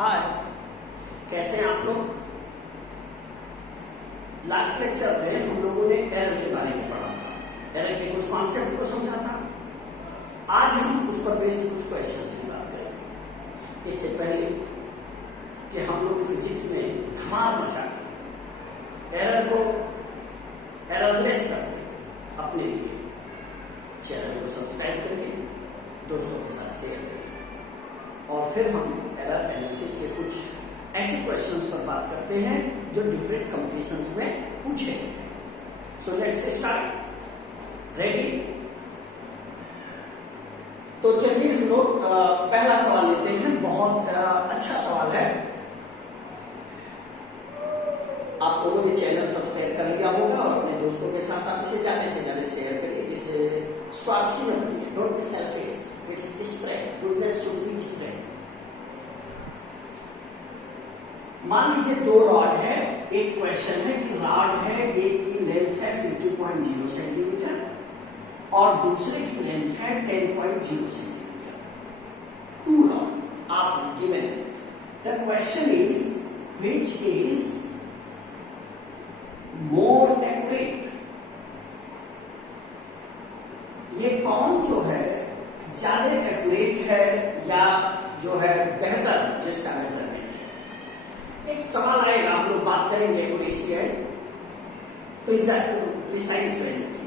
हाय, कैसे हैं आप लोग। लास्ट लेक्चर में हम लोगों ने एरर के बारे में पढ़ा था, एरर के कुछ कॉन्सेप्ट को समझा था। आज हम उस पर बेस्ड कुछ क्वेश्चंस की बात करेंगे। इससे पहले कि हम लोग फिजिक्स में धमाल मचा एरर को एररलेस करके अपने लिए चैनल को सब्सक्राइब करिए, दोस्तों के साथ शेयर करिए और फिर हम एरर एनालिसिस के कुछ ऐसे क्वेश्चंस पर बात करते हैं जो डिफरेंट कंपटीशंस में पूछे गए हैं। So let's start. रेडी? तो चलिए हम लोग पहला सवाल लेते हैं। बहुत अच्छा सवाल है। आप लोगों ने चैनल सब्सक्राइब कर लिया होगा और अपने दोस्तों के साथ आप इसे ज्यादा से ज्यादा शेयर करिए, जिससे स्वार्थी न बनिए। Don't be selfish, it's spread, goodness should be spread. मान लीजिए दो रॉड है। एक क्वेश्चन है कि रॉड है, एक की लेंथ है 50.0 सेंटीमीटर और दूसरे की लेंथ है 10.0 centimetre. Two rod are given. The question is which is more accurate. ये कौन जो है ज्यादा एक्यूरेट है या जो है बेहतर जिसका मेजरमेंट। एक सवाल आएगा, हम लोग बात करेंगे एक्यूरेसी एंड प्रिसाइज वैल्यू की।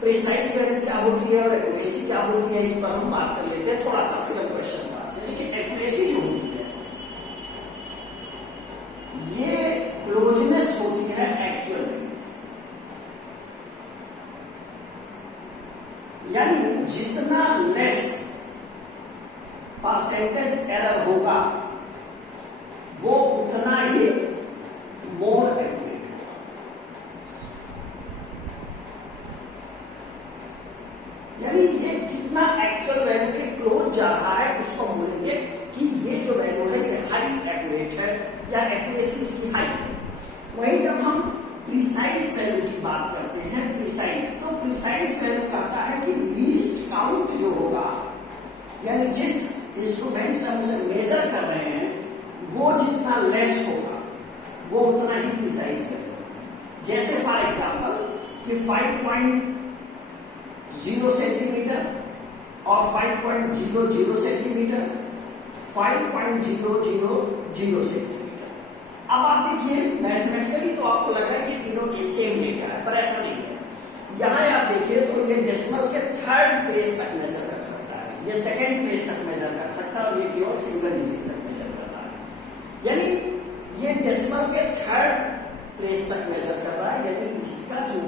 प्रिसाइज वैल्यू क्या होती है और एक्यूरेसी क्या होती है, इस पर हम बात कर लेते हैं थोड़ा सा, फिर हम क्वेश्चन बात करें। लेकिन एक्यूरेसी जो होती है ये क्लोजनेस होती है एक्चुअल वैल्यू, यानी जितना लेस परसेंटेज एरर होगा वो उतना ही मोर एक्यूरेट होगा। यानी ये कितना एक्चुअल वैल्यू के क्लोज जा रहा है उसको बोलेंगे कि ये जो वैल्यू है ये हाई एक्यूरेट है या एक्यूरेसी इसकी हाई है। वही जब हम प्रिसाइज वैल्यू की बात करते हैं, तो प्रिसाइज वैल्यू कहता है कि लीस्ट काउंट जो होगा, यानी जिस इंस्ट्रूमेंट से हम उसे मेजर कर रहे हैं वो जितना लेस होगा वो उतना ही प्रिसाइज वैल्यू। जैसे फॉर एग्जांपल कि 5.0 सेंटीमीटर और 5.00 सेंटीमीटर, 5.000 सेंटीमीटर। अब आप देखिए मैथमेटिकली तो आपको लग रहा है कि तीनों के सेम डेटा है, पर ऐसा नहीं है। यहां आप देखिए तो ये डेसिमल के थर्ड प्लेस तक मेजर कर सकता है, ये सेकेंड प्लेस तक मेजर कर सकता है और ये केवल सिंगल डिजिट तक मेजर कर रहा है। यानी ये डेसिमल के थर्ड प्लेस तक मेजर कर रहा है, यानी इसका जो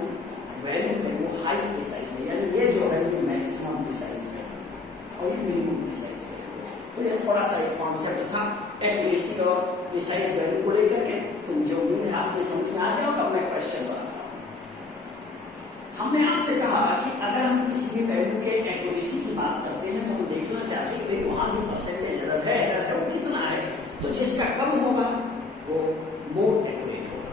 वैल्यू है वो हाई प्रिसाइज है, यानी ये जो है ये मैक्सिमम प्रिसाइज है और ये मिनिमम प्रिसाइज है। तो ये थोड़ा सा एक कॉन्सेप्ट था एक्यूरेसी और प्रिसाइज वैल्यू को लेकर के। तो मुझे उम्मीद है आपने समझ में आ गया होगा। मैं क्वेश्चन बनाता हूं। हमने आपसे कहा कि अगर हम किसी भी वैल्यू के एक्यूरेसी की बात करते हैं तो हम देखना चाहते हैं कि वहां जो परसेंटेज एरर है वो कितना है। तो जिसका कम होगा वो मोर एक्यूरेट होगा।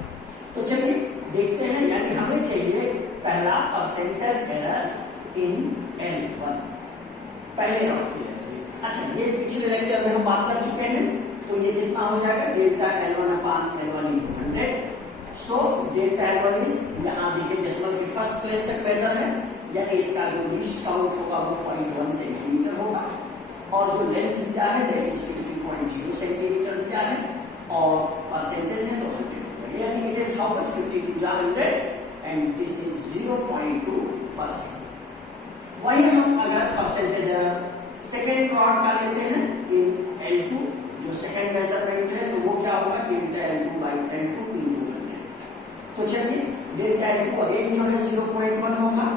तो चलिए देखते हैं, यानी हमें चाहिए पहला परसेंटेज एरर इन L1 पहले रॉड की लेंथ। अच्छा, ये पिछले लेक्चर में हम बात कर चुके हैं। तो ये कितना हो जाएगा, delta L1 upon L1 into 100। So delta L1 is, यहाँ देखिए डेसिमल की फर्स्ट प्लेस तक मेजर है, यानी इसका जो लीस्ट काउंट होगा वो 0.1 सेंटीमीटर होगा और जो लेंथ दिया है दैट इज 50.0 सेंटीमीटर दिया है और परसेंटेज है तो 100, यानी it is how much 52 100 and this is 0.2%। वही हम अगर परसेंटेज सेकेंड रॉड का लेते हैं इन L2, जो सेकेंड मेजरमेंट है, तो वो क्या होगा, delta L2 by L2 into 100। तो चलिए डेल्टा L2 अगेन जो है 0.1 होगा।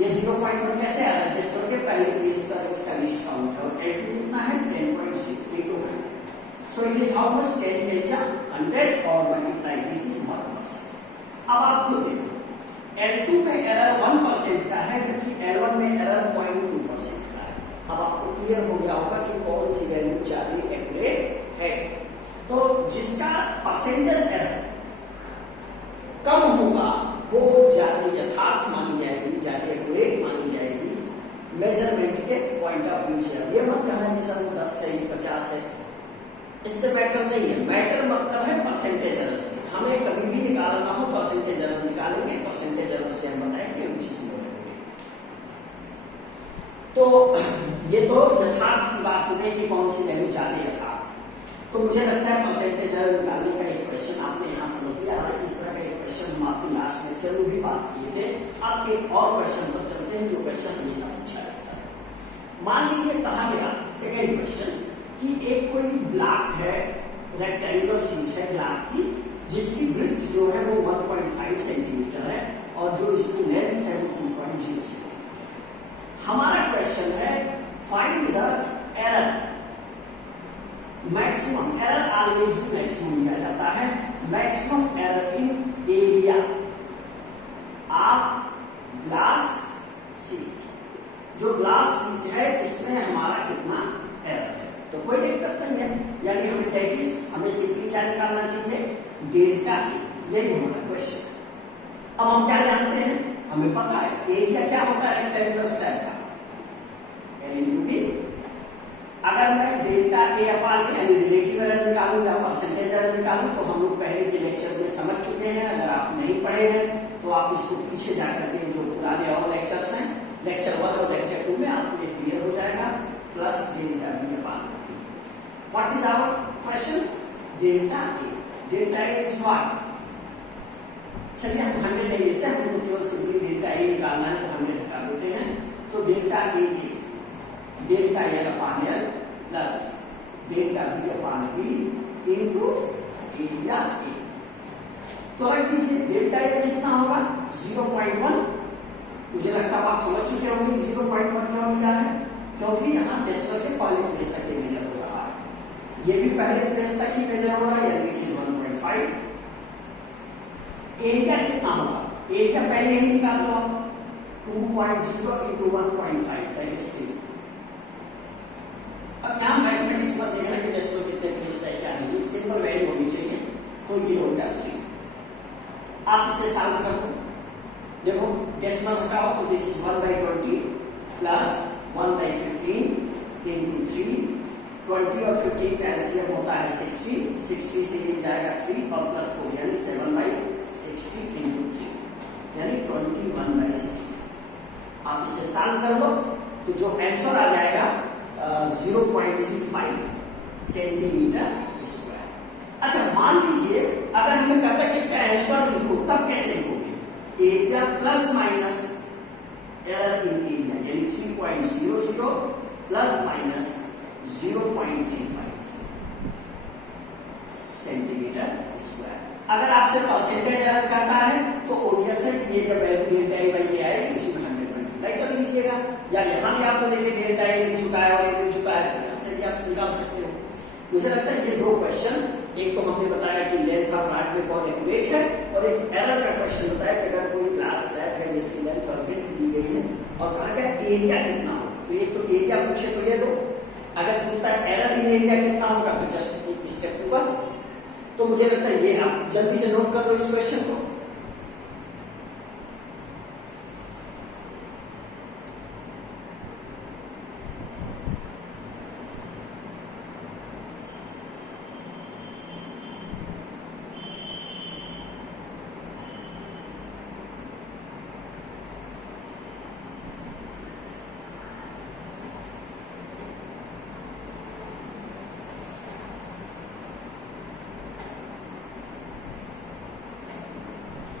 ये 0.1 कैसे आ रहा है, डेसिमल के पहले प्लेस पर इसका लिस्ट काउंट है और L2 कितना है 10.632। So it is how much 10 delta 100 और मल्टीप्लाई दिस इज 1%। अब आप खुद देखो L2 में एरर 1% का है जबकि L1 में एरर 0.2% का है। अब आपको क्लियर हो गया होगा कि कौन सी वैल्यू ज्यादा एक्यूरेट है। तो जिसका परसेंटेज एरर कम होगा वो ज्यादा यथार्थ मानी जाएगी, ज्यादा एक्यूरेट मानी जाएगी मेजरमेंट के पॉइंट ऑफ व्यू से। अब ये मत कहना कि सर 10 है 50 है, इससे बेटर नहीं है। बेटर मतलब है परसेंटेज एरर से। हमें कभी भी निकालना हो परसेंटेज एरर निकालेंगे, परसेंटेज एरर से हम बताएंगे उन चीजों में लगेंगे। तो ये तो यथार्थ की बात होगी कि कौन सी वैल्यू ज्यादा यथार्थ। तो मुझे लगता है परसेंटेज एरर निकालने का एक क्वेश्चन आपने यहाँ समझ लिया। इस तरह का एक क्वेश्चन हम आपके लास्ट लेक्चर में भी बात किए थे। अब एक और क्वेश्चन पर चलते हैं जो क्वेश्चन हमेशा पूछा जाता है। मान लीजिए कहा गया सेकेंड क्वेश्चन कि एक कोई ब्लॉक है, रेक्टेंगुलर शीट है ग्लास की, जिसकी विड्थ जो है वो 1.5 सेंटीमीटर है और जो इसकी लेंथ है वो 2.0 सेंटीमीटर। हमारा क्वेश्चन है find the error maximum. Error always भी मैक्सिमम लिया जाता है। Maximum error in area of glass sheet. जो ग्लास शीट है इसमें हमारा कितना एरर है। तो कोई दिक्कत नहीं है, यानी हमें दैट इज हमें सिंपली क्या निकालना चाहिए, डेल्टा ए। यही हमारा क्वेश्चन। अब हम क्या जानते हैं, हमें पता है एरिया क्या होता है रेक्टेंगुलर स्लैब का, एल इनटू बी। अगर मैं डेल्टा ए अपॉन ए यानी रिलेटिव एरर निकालूं या परसेंटेज एरर निकालूं तो हम लोग पहले के लेक्चर में समझ चुके हैं। अगर आप नहीं पढ़े हैं तो आप इसको पीछे जाकर के जो पुराने और लेक्चर्स हैं, लेक्चर 1 और लेक्चर 2 में आपको ये क्लियर हो जाएगा। Plus delta B upon A. What is our question, delta A. Delta A is what, चलिए हम 100 नहीं लेते, हमें तो केवल सिंपली डेल्टा ए निकालना है तो 100 हटा देते हैं। तो delta A is delta L upon L plus delta B upon B into area A. तो रख दीजिए डेल्टा ए कितना होगा 0.1। मुझे लगता है आप समझ चुके होंगे 0.1 क्यों लिया है, क्योंकि यहाँ डेसिमल के पहले प्लेस तक ये मेजर हो रहा है। ये भी पहले प्लेस तक ही मेजर हो रहा है, यानी इट इज 1.5। एरिया कितना होगा, एरिया पहले ही निकाल लो आप, 2.0 इंटू 1.5 दैट इज 3। अब यहाँ मैथमेटिक्स मत देखना कि डेसिमल कितने प्लेस पे क्या नहीं, एक सिंपल वैल्यू होनी चाहिए। तो ये हो गया 3। आप इसे सॉल्व कर दो, देखो डेसिमल हटाओ तो दिस इज 1/20 प्लस 1/15 इंटू 3। 20 और 15 का एलसीएम होता है 60। 60 से ये जाएगा 3 और प्लस 4 यानी 7/60 इंटू 3 यानी 21/60। आप इसे सॉल्व कर लो तो जो आंसर आ जाएगा 0.35 सेंटीमीटर स्क्वायर। अच्छा मान लीजिए अगर हमें कहता है कि इसका आंसर लिखो, तब कैसे लिखोगे, area plus minus error in area यानी 3.00 प्लस माइनस 0.35 सेंटीमीटर स्क्वायर। अगर आपसे परसेंटेज एरर कहता है तो ओबियस है ये जब डेल्टा ए बाई ए आएगी इसमें 100 मल्टीप्लाई कर लीजिएगा, या यहाँ भी आपको देखिए डेल्टा ए मिल चुका है और ए मिल चुका है, यहाँ से भी आप निकाल सकते हो। मुझे लगता है ये दो क्वेश्चन, एक तो हमने बताया कि लेंथ ऑफ रॉड में कौन एक्यूरेट है, और एक एरर का क्वेश्चन बताया कि अगर कोई ग्लास स्लैब है जिसकी लेंथ और विड्थ दी गई है और कहा गया एरिया कितना होगा, तो एक तो एरिया पूछे तो ये दो, अगर पूछता है एरर इन एरिया कितना होगा तो जस्ट एक स्टेप ऊपर। तो मुझे लगता है ये आप जल्दी से नोट कर लो इस क्वेश्चन को।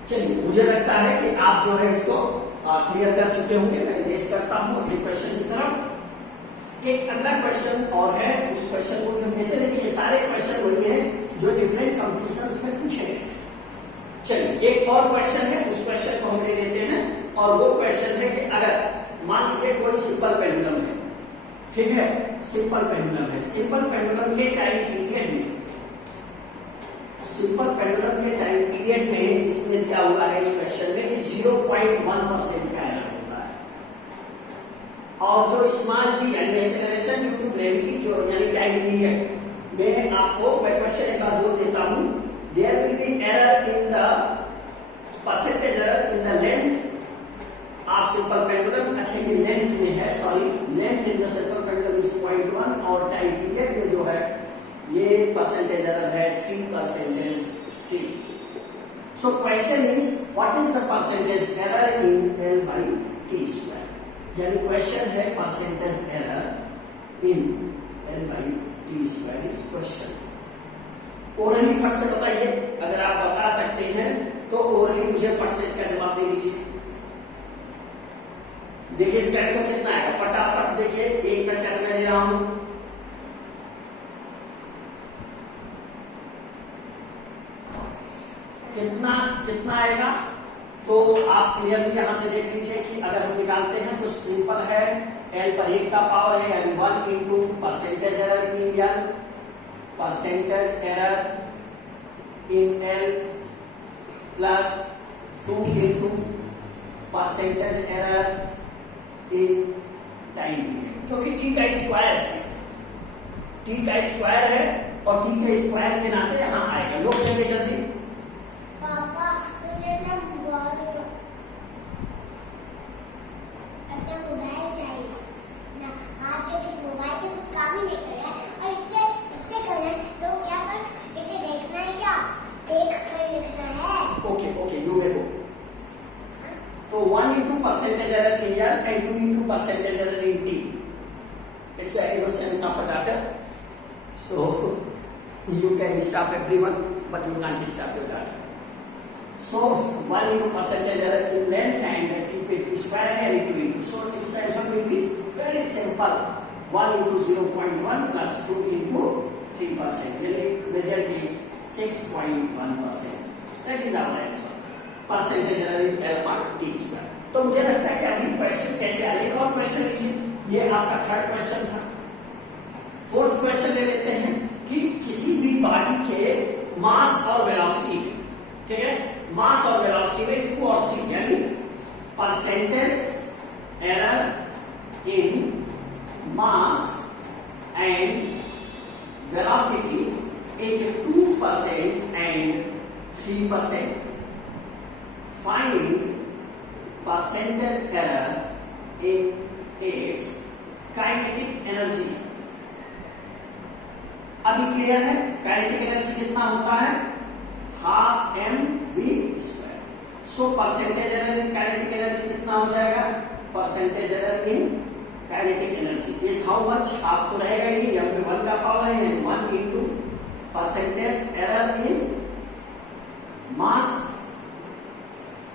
चलिए मुझे लगता है कि आप जो है इसको क्लियर कर चुके होंगे। मैं रेस करता हूँ अगले क्वेश्चन की तरफ। एक अगला क्वेश्चन और है, उस क्वेश्चन को हम देते हैं, लेकिन ये सारे क्वेश्चन वही है जो डिफरेंट कंपटीशंस में पूछे गए। चलिए एक और क्वेश्चन है, उस क्वेश्चन को हम ले लेते हैं, और वो क्वेश्चन है कि अगर मान लीजिए कोई सिंपल पेंडुलम है, ठीक है, सिंपल पेंडुलम है, सिंपल पेंडुलम के टाइम पीरियड में, सिंपल पेंडुलम के टाइम पीरियड में इसमें क्या हुआ है इस क्वेश्चन में कि 0.1% का एरर होता है, और जो स्मॉल जी यानी एक्सेलरेशन ड्यू टू ग्रेविटी जो यानी टाइम पीरियड में आपको मैं क्वेश्चन एक बार बोल देता हूं, there will be error in the percentage error in the length of simple pendulum. अच्छा ये लेंथ में है, sorry, length in the simple pendulum is 0.1 और टाइम पीरियड में जो है ये परसेंटेज एरर है 3%। So question is what is the percentage error in L by T square, यानी क्वेश्चन है percentage error in L by T square is question. Orally फट से बताइए, अगर आप बता सकते हैं तो ओरली मुझे फट से इसका जवाब दे दीजिए। देखिए इसका आंसर कितना आएगा, फटाफट देखिए, 1 मिनट का समय ले रहा हूं। कितना कितना आएगा, तो आप क्लियरली यहां से देख लीजिए कि अगर हम निकालते हैं तो सिंपल है, L पर 1 का पावर है यानी 1 into percentage error in L, percentage error in L plus 2 into percentage error in time period, क्योंकि T का स्क्वायर है और T का स्क्वायर के नाते यहां आएगा। लोग कहेंगे जल्दी पापा मुझे ना मोबाइल चाहिए ना, आज जब इस मोबाइल से कुछ काम ही नहीं कर रहा है और इससे करना है तो क्या कर, इसे देखना है, क्या देख कर लिखना है। ओके यू मे गो। तो 1 into percentage error in L and 2 into percentage error in T. It's a innocence of a data. So you can stop everyone, but you can't stop your data. So 1 into percentage error in length and keep it square and 2 into. So its answer will be very simple. 1 into 0.1 plus 2 into 3%. The result is 6.1%. That is our answer. Percentage error in L पर T square. तो मुझे लगता है कि अभी question कैसे आए, एक और क्वेश्चन लीजिए, ये आपका थर्ड क्वेश्चन था। फोर्थ क्वेश्चन ले लेते हैं कि किसी भी बॉडी के मास और वेलोसिटी, ठीक है, मास और वेलोसिटी में 2 और 3, यानी percentage error in mass and velocity is 2% and 3%. Find percentage error in its kinetic energy. अभी क्लियर है, काइनेटिक एनर्जी कितना होता है, half mv square. So percentage error in kinetic energy कितना हो जाएगा, percentage error in kinetic energy is how much, half तो रहेगा ही, m में 1 का पावर है, 1 इंटू परसेंटेज एरर इन मास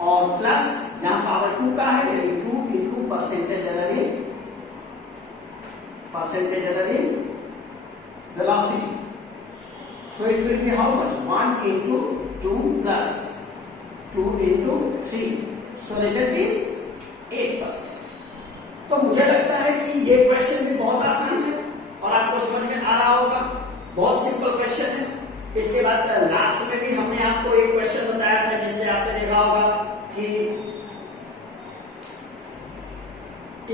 और प्लस यहां पावर 2 का है यानी 2 into percentage error in velocity. So it will be how much, 1 into 2 plus 2 into 3, so result is 8%। तो मुझे लगता है कि ये क्वेश्चन भी बहुत आसान है और आपको समझ में आ रहा होगा, बहुत सिंपल क्वेश्चन है। इसके बाद लास्ट में भी हमने आपको एक क्वेश्चन बताया था जिससे आपने देखा होगा कि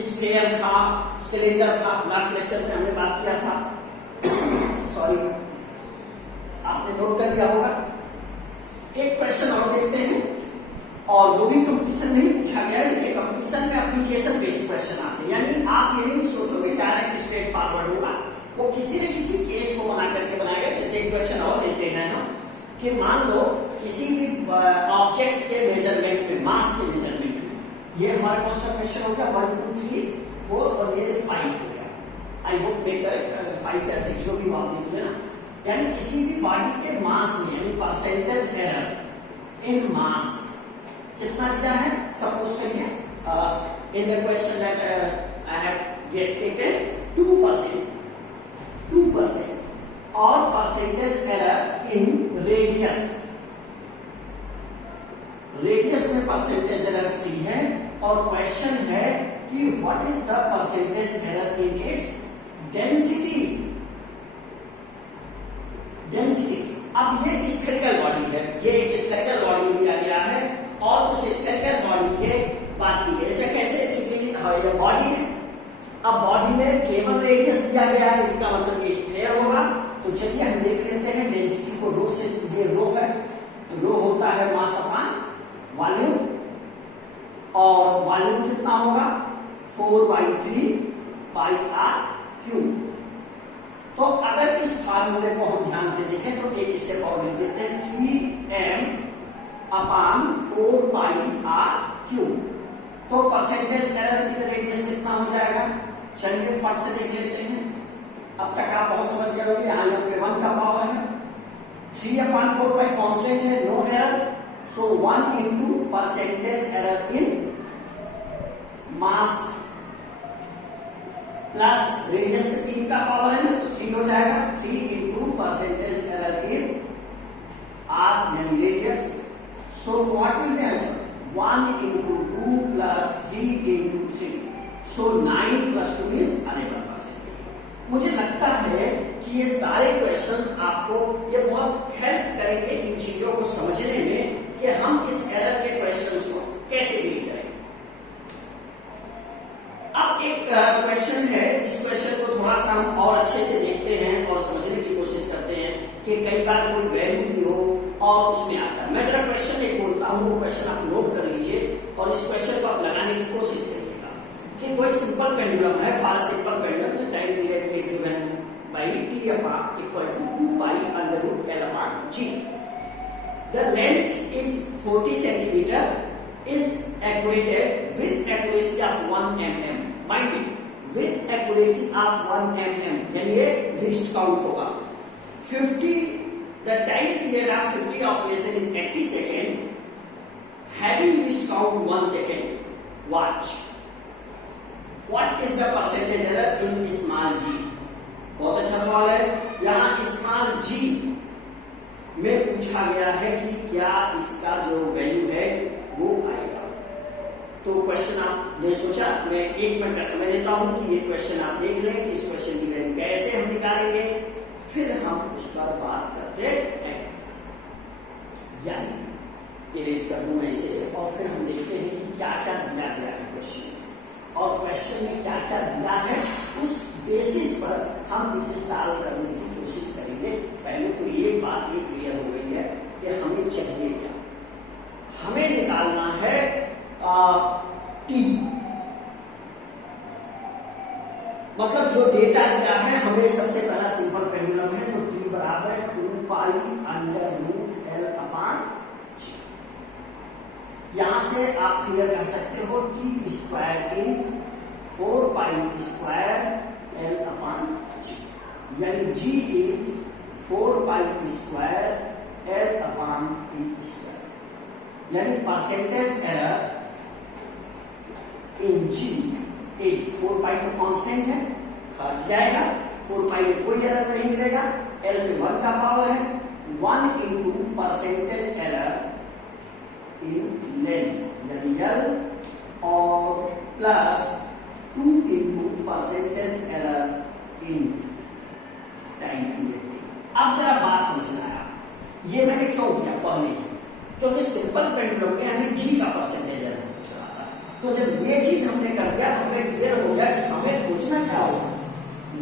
स्फीयर था, सिलेंडर था, लास्ट लेक्चर में हमने बात किया था, सॉरी आपने नोट कर दिया होगा। एक क्वेश्चन और देखते हैं, और जो भी कंपटीशन नहीं पूछा गया है, ये कंपटीशन में एप्लीकेशन बेस्ड क्वेश्चन आते हैं, यानी आप ये नहीं सोचोगे डायरेक्ट स्ट्रेट फॉरवर्ड होगा, वो किसी न किसी केस को बना करके बनाएगा। जैसे एक क्वेश्चन और लेते हैं हम कि मान लो किसी भी ऑब्जेक्ट के मेजरमेंट में, मास के मेजरमेंट में, ये हमारा कौन सा क्वेश्चन हो गया, 1 2 3 4 और ये 5 हो गया। आई होप मे करेक्ट, अगर 5 या 6 जो भी आप देख लेना, यानी किसी भी बॉडी के मास में, यानी परसेंटेज एरर इन मास कितना दिया है, सपोज करिए in the question that I have get taken 2% और परसेंटेज एरर इन रेडियस में परसेंटेज एरर 3 है, और क्वेश्चन है कि what is the percentage error in its density. अब ये स्फेरिकल बॉडी है, ये एक स्फेरिकल बॉडी दिया गया है और उस स्फेरिकल बॉडी के बात की गई है। कैसे, चूंकि ये बॉडी है, अब बॉडी में केवल रेडियस दिया गया है, इसका मतलब ये स्फीयर होगा। तो चलिए हम देख लेते हैं डेंसिटी को, रो से, ये रो है, रो होता है मास अपॉन वॉल्यूम, और वॉल्यूम कितना होगा 4/3 πr क्यूब। तो अगर इस इस फार्मूले को हम ध्यान से देखें तो एक स्टेप और लिख देते हैं 3m/4πr³। तो परसेंटेज एरर इन रेडियस कितना हो जाएगा, चलिए फट से देख लेते हैं। अब तक आप बहुत समझ गए होंगे, यहाँ पे 1 का पावर है, 3/4π कांस्टेंट है, no error, so 1 into percentage error in mass plus radius पे 3 का पावर है ना, तो 3 हो जाएगा, 3 into percentage error in R यानी radius. So what will be answer, 1 into 2 plus 3 into 3, so 9 plus 2 is 11%। मुझे लगता है कि ये सारे क्वेश्चंस आपको ये बहुत हेल्प करेंगे इन चीजों को समझने में कि हम इस एरर के क्वेश्चंस को कैसे डील करेंगे। अब एक क्वेश्चन है, इस क्वेश्चन को थोड़ा सा हम और अच्छे से देखते हैं और समझने की कोशिश करते हैं कि कई बार कोई वैल्यू दी हो और उसमें आता है। मैं जरा क्वेश्चन एक बोलता हूँ, वो क्वेश्चन आप नोट कर लीजिए और इस क्वेश्चन को आप लगाने की कोशिश करिएगा कि कोई सिंपल पेंडुलम है, for simple pendulum the time period is given by t equal to 2π√L/g. The length is 40 centimeter is accurate with accuracy of 1 mm. Mind it, with accuracy of 1 mm, यानी ये least count होगा। 50, the time period of 50 oscillation is 80 seconds. Having least count 1 second. Watch. What is the percentage error in small g? बहुत अच्छा सवाल है। यहाँ small जी में पूछा गया है कि क्या इसका जो वैल्यू है वो आएगा। तो क्वेश्चन आपने सोचा, मैं 1 मिनट का समय देता हूं कि ये क्वेश्चन आप देख लें कि इस क्वेश्चन की वैल्यू कैसे हम निकालेंगे, फिर हम उस पर बात करते हैं। यानी इरेज कर दूं ऐसे और फिर हम देखते हैं कि क्या क्या दिया गया है क्वेश्चन और क्वेश्चन में क्या क्या दिया है, उस बेसिस पर हम इसे सॉल्व करने की कोशिश करेंगे। पहले तो ये बात ये क्लियर हो गई है कि हमें चाहिए क्या, हमें निकालना है टी, मतलब जो डेटा दिया है हमें सबसे पहला सिंपल पेंडुलम है, तो टी बराबर है 2π√L/g। यहां से आप क्लियर कर सकते हो टी स्क्वायर इज 4π²L/g, यानी g इज 4π²L/t², यानी percentage error in g is 4π तो कांस्टेंट है, हट जाएगा, 4π में कोई एरर नहीं मिलेगा, L पे 1 का पावर है, 1 into percentage error in length यानी L और plus 2 into percentage error in time period. अब जरा बात समझना है, ये मैंने क्यों किया पहले ही, क्योंकि सिंपल पेंडुलम में हमें जी का परसेंटेज एरर पूछ रहा था। तो जब ये चीज हमने कर दिया तो हमें क्लियर हो गया कि हमें खोजना क्या होगा,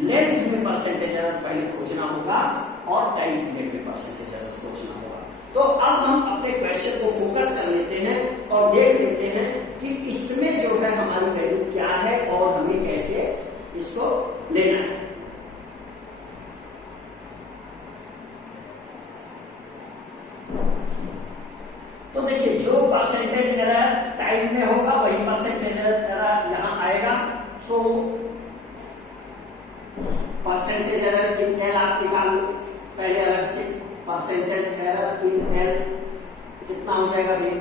लेंथ में परसेंटेज एरर पहले खोजना होगा और टाइम पीरियड में परसेंटेज एरर खोजना होगा। तो अब हम अपने क्वेश्चन को फोकस कर लेते हैं और देख लेते हैं कि इसमें जो है हमारी वैल्यू क्या है और हमें कैसे इसको लेना है। तो देखिए, जो परसेंटेज एरर टाइम में होगा वही परसेंटेज एरर यहां आएगा। So percentage error in L आप निकाल लो पहले अलग से, परसेंटेज एरर इन एल कितना हो जाएगा भाई,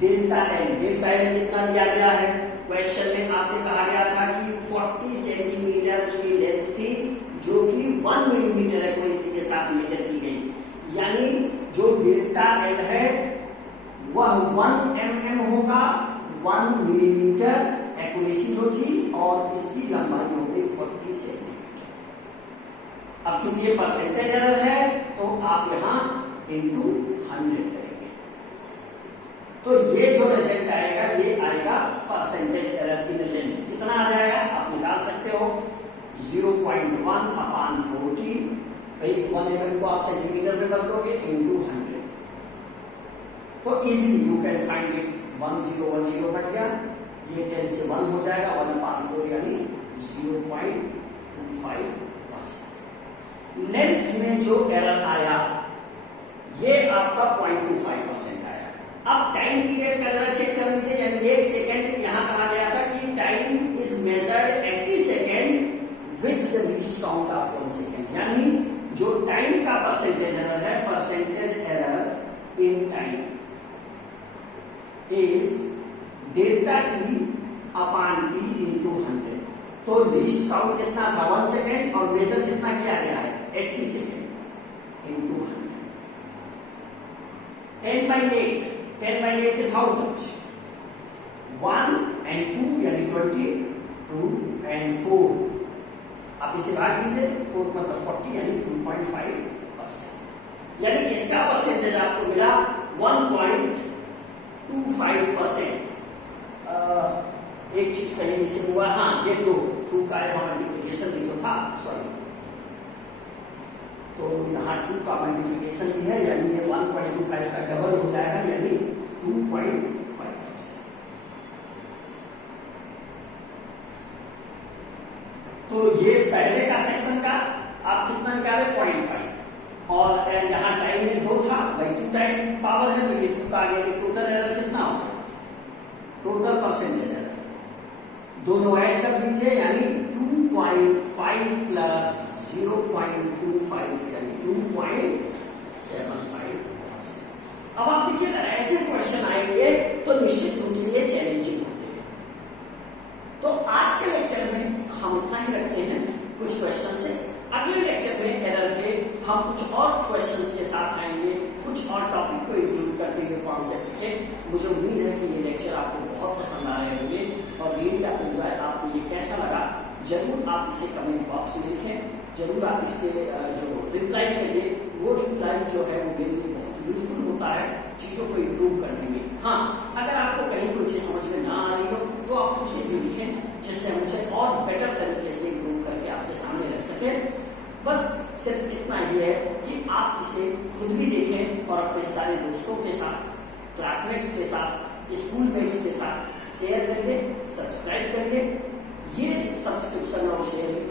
डेल्टा एल। डेल्टा एल कितना दिया गया है, क्वेश्चन में आपसे कहा गया था कि 40 सेंटीमीटर उसकी लेंथ थी, जो कि 1 मिलीमीटर एक्यूरेसी के साथ मेजर की गई, यानी जो डेल्टा एल है वह 1 mm होगा, 1 मिलीमीटर एक्यूरेसी जो थी, और इसकी लंबाई हो गई 40 सेंटीमीटर। अब चूंकि ये परसेंटेज एरर है तो आप यहां इंटू 100 करेंगे, तो ये जो रिजल्ट आएगा ये आएगा परसेंटेज एरर इन लेंथ। कितना आ जाएगा आप निकाल सकते हो, 0.1/40, भाई 1 mm को आप सेंटीमीटर में बदलोगे इंटू 100, तो easily you can find it. 1010 बन गया, ये 10 से 1 हो जाएगा, 1/4 यानी 0.25%। लेंथ में जो एरर आया ये आपका 0.25% आया। अब टाइम पीरियड का जरा चेक कर लीजिए, यानी 1 सेकेंड यहाँ कहा गया था कि time is measured 80 second with the least count of 1 second, यानी जो टाइम का परसेंटेज एरर है, percentage error in time is delta T upon T into 100। तो लीस्ट काउंट कितना था 1 सेकेंड और मेजर कितना किया गया है 80 second into 100। 10/8, 10/8 is how much? 1 and 2 यानी 20, 2 and 4, आप इसे भाग दीजिए, 4 मतलब 40 यानी 2.5%, यानी इसका परसेंटेज आपको मिला 1.25%। एक चीज कहीं मिसिंग हुआ, हाँ ये तो टू का मल्टीप्लिकेशन भी तो था, सॉरी, तो यहाँ 2 का मल्टीप्लिकेशन भी है, यानी ये 1.25 का डबल हो जाएगा, यानी 2.5%। तो ये पहले का सेक्शन का आप कितना निकाले 0.5, और यहाँ टाइम में 2 था भाई, 2 टाइम पावर है तो ये 2 का आ गया, टोटल एरर कितना होगा, टोटल परसेंटेज एरर दोनों ऐड कर दीजिए, यानी 2.5 प्लस 0.25 यानी 2.75%। अब आप देखिए अगर ऐसे क्वेश्चन आएंगे तो निश्चित रूप से ये चैलेंजिंग होते हैं। तो आज के लेक्चर में हम इतना ही रखते हैं कुछ क्वेश्चन से, अगले लेक्चर में एरर के हम कुछ और क्वेश्चंस के साथ आएंगे, कुछ और टॉपिक को इंक्लूड कर देंगे कॉन्सेप्ट के। मुझे उम्मीद है कि ये लेक्चर आपको बहुत पसंद आ रहे होंगे, और रियली आप एंजॉय, आपको ये कैसा लगा जरूर आप इसे कमेंट बॉक्स में लिखें, जरूर आप इसके जो रिप्लाई करिए, वो रिप्लाई जो है वो मेरे लिए बहुत यूजफुल होता है चीजों को इम्प्रूव करने में। हाँ, अगर आपको कहीं कोई चीज समझ में ना आ रही हो तो आप उसे भी लिखें, जिससे हम उसे और बेटर तरीके से इम्प्रूव करके आपके सामने रख सकें। बस सिर्फ इतना ही है कि आप इसे खुद भी देखें और अपने सारे दोस्तों के साथ, क्लासमेट्स के साथ, स्कूल मेट्स के साथ शेयर करिए, सब्सक्राइब करिए। ये सब्सक्रिप्शन और शेयरिंग